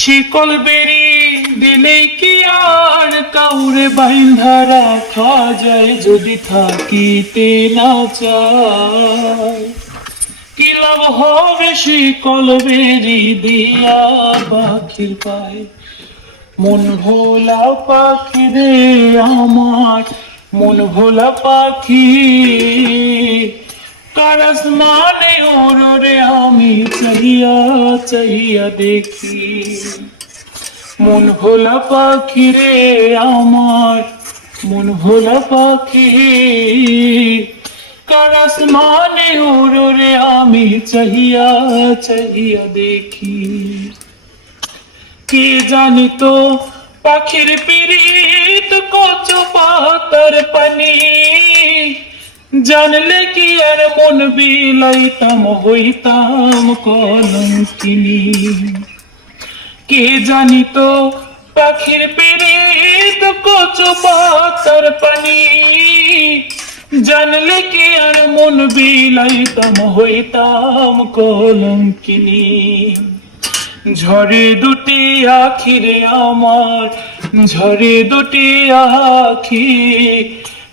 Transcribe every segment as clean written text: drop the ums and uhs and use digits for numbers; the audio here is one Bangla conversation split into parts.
শিকল বেরি দিলে কি আর কাউরে বাইন্ধা রাখা যায়, যদি থাকিতে না চায় কি লাভ হবে শিকল বেরি দিয়া পাখির পায়। মন ভোলা পাখি রে আমার, মন ভোলা পাখি, কার আসমানে ওরে আমি চাহিয়া চাহিয়া দেখি। মন ভোলা পাখি রে আমার, মন ভোলা পাখি, কার আসমানে ওরে আমি চাহিয়া চাহিয়া দেখি। কে জানি তো পাখির পিরিত কচু পাতার পানি, জানলে কি আর মন বিলাইতাম হইতাম কলঙ্কিনী। কে জানি তো পাখির পিরিত কচু পাতার পানি, জানলে কি আর মন বিলাইতাম হইতাম কলঙ্কিনী। ঝরে দুটি আখি রে আমার, ঝরে দুটি আখি,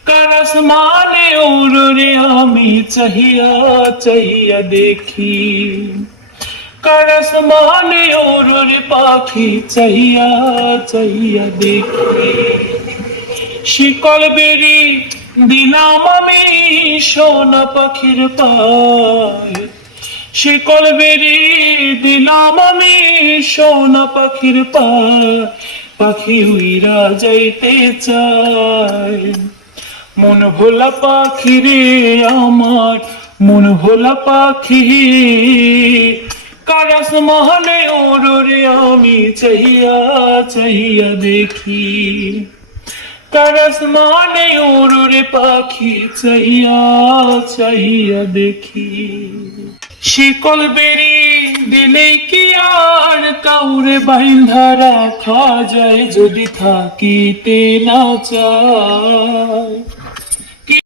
কার আসমানে ওরে আমি চাহিয়া চাহিয়া দেখি। কার আসমানে ওরে পাখি চাহিয়া চাহিয়া দেখি। শিকল বেরি দিলাম আমি সোনা পাখির পায়, শিকল বেরি দিলাম আমি সোনা পাখির পায়, পাখি উইরা যাইতে চায়। মন ভোলা পাখি রে আমার, মন ভোলা পাখি, কার আসমানে ওরে আমি চাহিয়া চাহিয়া দেখি। কার আসমানে ওরে পাখি চাহিয়া চাহিয়া দেখি। শিকল বেরি দিলে কি আর কাউরে বাইন্ধা রাখা যায়, যদি থাকিতে না চায়।